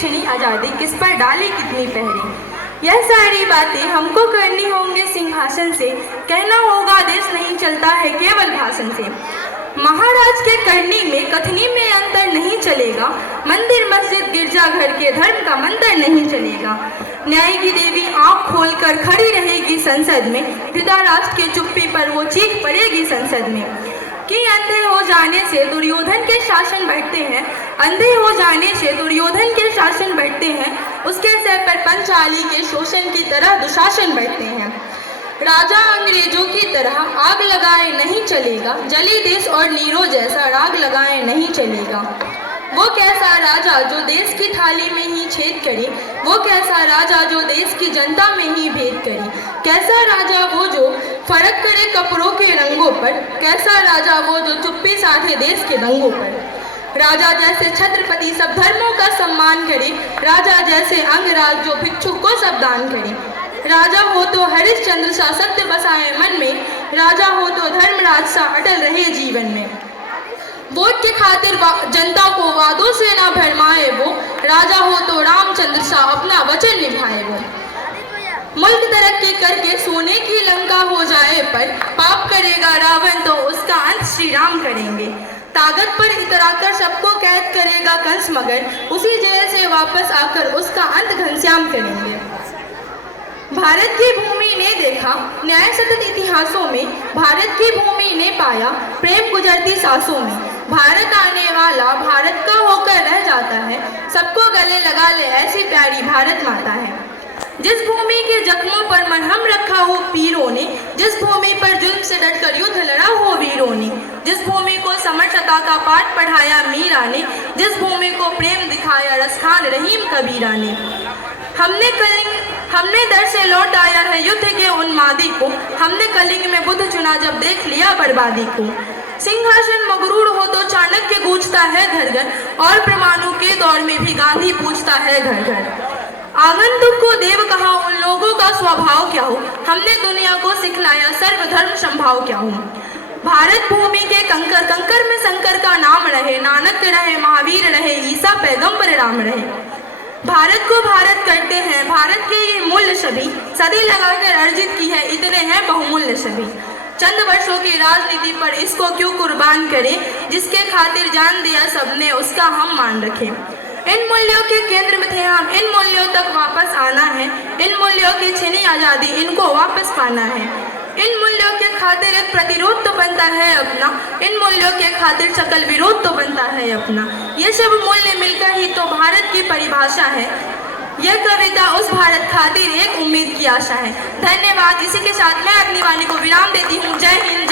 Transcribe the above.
छिनी आज़ादी, किस पर डाली कितनी पहरे। यह सारी बातें हमको करनी होंगी सिंहासन से, कहना होगा देश नहीं चलता है केवल भाषण से। महाराज के करनी में कथनी में अंतर नहीं चलेगा, मंदिर मस्जिद गिरजाघर के धर्म का मंत्र नहीं चलेगा। न्याय की देवी आंख खोलकर खड़ी रहेगी संसद में, धृतराष्ट्र के चुप्पी पर वो चीख पड़ेगी संसद में कि अंधे हो जाने से दुर्योधन के शासन बढ़ते हैं, अंधे हो जाने से दुर्योधन के शासन बढ़ते हैं, उसके सर पर पंचाली के शोषण की तरह दुशासन बढ़ते हैं। राजा अंग्रेजों की तरह आग लगाए नहीं चलेगा, जली देश और नीरो जैसा राग लगाए नहीं चलेगा। वो कैसा राजा जो देश की थाली में ही छेद करे, वो कैसा राजा जो देश की जनता में ही भेद करे, कैसा राजा वो जो फर्क करे कपड़ों के रंगों पर, कैसा राजा वो जो चुप्पी साधे देश के दंगों पर। राजा जैसे छत्रपति सब धर्मों का सम्मान करे, राजा जैसे अंगराज जो भिक्षुक को सब दान करे। राजा हो तो हरिश्चंद्र सा सत्य बसाए मन में, राजा हो तो धर्मराज सा अटल रहे जीवन में। वोट के खातिर जनता को वादों से ना भरमाए वो, राजा हो तो रामचंद्र सा अपना वचन निभाए वो। मुल्क तरक्की करके सोने की लंका हो जाए पर, पाप करेगा रावण तो उसका अंत श्री राम करेंगे। ताकत पर इतराकर सबको कैद करेगा कंस, मगर उसी जेल से वापस आकर उसका अंत घनश्याम करेंगे। भारत की भूमि ने देखा न्याय सतत इतिहासों में, भारत की भूमि ने पाया प्रेम गुजरती सांसों में। भारत आने वाला भारत का होकर रह जाता है, सबको गले लगा ले ऐसी प्यारी भारत माता है। जिस भूमि के जख्मों पर मरहम रखा हो पीरों ने, जिस भूमि पर जुल्म से डटकर युद्ध लड़ा हो वीरों ने, जिस भूमि को समरसता का पाठ पढ़ाया मीरा ने, जिस भूमि को प्रेम दिखाया रसखान रहीम कबीरा ने। हमने दर से लौट आया है युद्ध के उन्मादी को, हमने कलिंग में बुद्ध चुना जब देख लिया बर्बादी को। सिंहासन मगरूर हो तो चाणक्य गूंजता है घर घर, और परमाणु के दौर में भी गांधी पूछता है घर घर। आगंतुक को देव कहा उन लोगों का स्वभाव क्या हो, हमने दुनिया को सिखलाया सर्वधर्म संभाव क्या हो। भारत भूमि के कंकर कंकर में शंकर का नाम रहे, नानक रहे महावीर रहे, ईसा पैगंबर राम रहे। भारत को भारत करते हैं, भारत के ये मूल्य सभी सदी लगाकर अर्जित की है, इतने हैं बहुमूल्य सभी। चंद वर्षों की राजनीति पर इसको क्यों कुर्बान करें, जिसके खातिर जान दिया सबने उसका हम मान रखें। इन मूल्यों के केंद्र में थे हम, इन मूल्यों तक वापस आना है, इन मूल्यों की छिनी आज़ादी इनको वापस पाना है। इन मूल्यों के खातिर एक प्रतिरोध तो बनता है अपना, इन मूल्यों के खातिर सकल विरोध तो बनता है अपना। ये सब मूल्य मिलकर ही तो भारत की परिभाषा है। यह कविता उस भारत खातिर एक उम्मीद की आशा है। धन्यवाद। इसी के साथ मैं अपनी वाणी को विराम देती हूँ। जय हिंद।